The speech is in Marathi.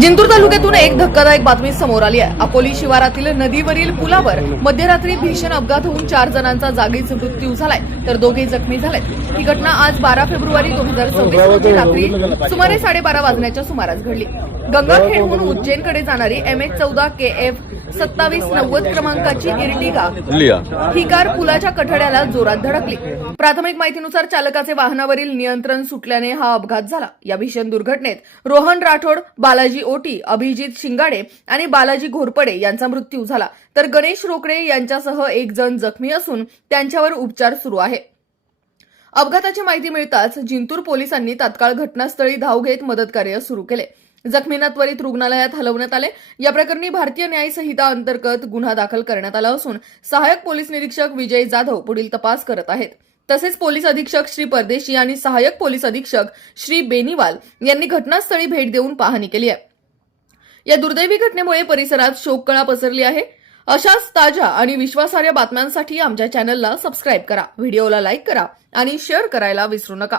जिंतूर तालुक्यातून एक धक्कादायक बातमी समोर आली आहे. अकोली शिवारातील नदीवरील पुलावर मध्यरात्री भीषण अपघात होऊन चार जणांचा जागीच मृत्यू झालाय. तर दोघे जखमी झालेत. ही घटना आज बारा फेब्रुवारी दोन हजार सव्वीस रोजी रात्री सुमारे साडेबारा वाजण्याच्या सुमारास घडली. गंगाखेडहून उज्जैनकडे जाणारी एम एच चौदा के एफ सत्तावीस नव्वद क्रमांकाची इर्टिगा ही कार पुलाच्या कठड्याला जोरात धडकली. प्राथमिक माहितीनुसार चालकाचे वाहनावरील नियंत्रण सुटल्याने हा अपघात झाला. या भीषण दुर्घटनेत रोहन राठोड बालाजी ओटी अभिजित शिंगाडे आणि बालाजी घोरपडे यांचा मृत्यू झाला. तर गणेश रोकडे यांच्यासह एक जण जखमी असून त्यांच्यावर उपचार सुरू आहे. अपघाताची माहिती मिळताच जिंतूर पोलिसांनी तात्काळ घटनास्थळी धाव घेत मदतकार्य सुरू केले. जखमींना त्वरित रुग्णालयात हलवण्यात आले. या प्रकरणी भारतीय न्याय संहिता अंतर्गत गुन्हा दाखल करण्यात आला असून सहाय्यक पोलीस निरीक्षक विजय जाधव पुढील तपास करत आहेत. तसेच पोलीस अधीक्षक श्री परदेशी आणि सहाय्यक पोलीस अधीक्षक श्री बेनीवाल यांनी घटनास्थळी भेट देऊन पाहणी केली आहे. या दुर्दैवी घटनेमुळे परिसरात शोककळा पसरली आहे. अशाच ताज्या आणि विश्वासार्ह बातम्यांसाठी आमच्या चॅनलला सबस्क्राईब करा व्हिडिओला लाईक करा आणि शेअर करायला विसरू नका.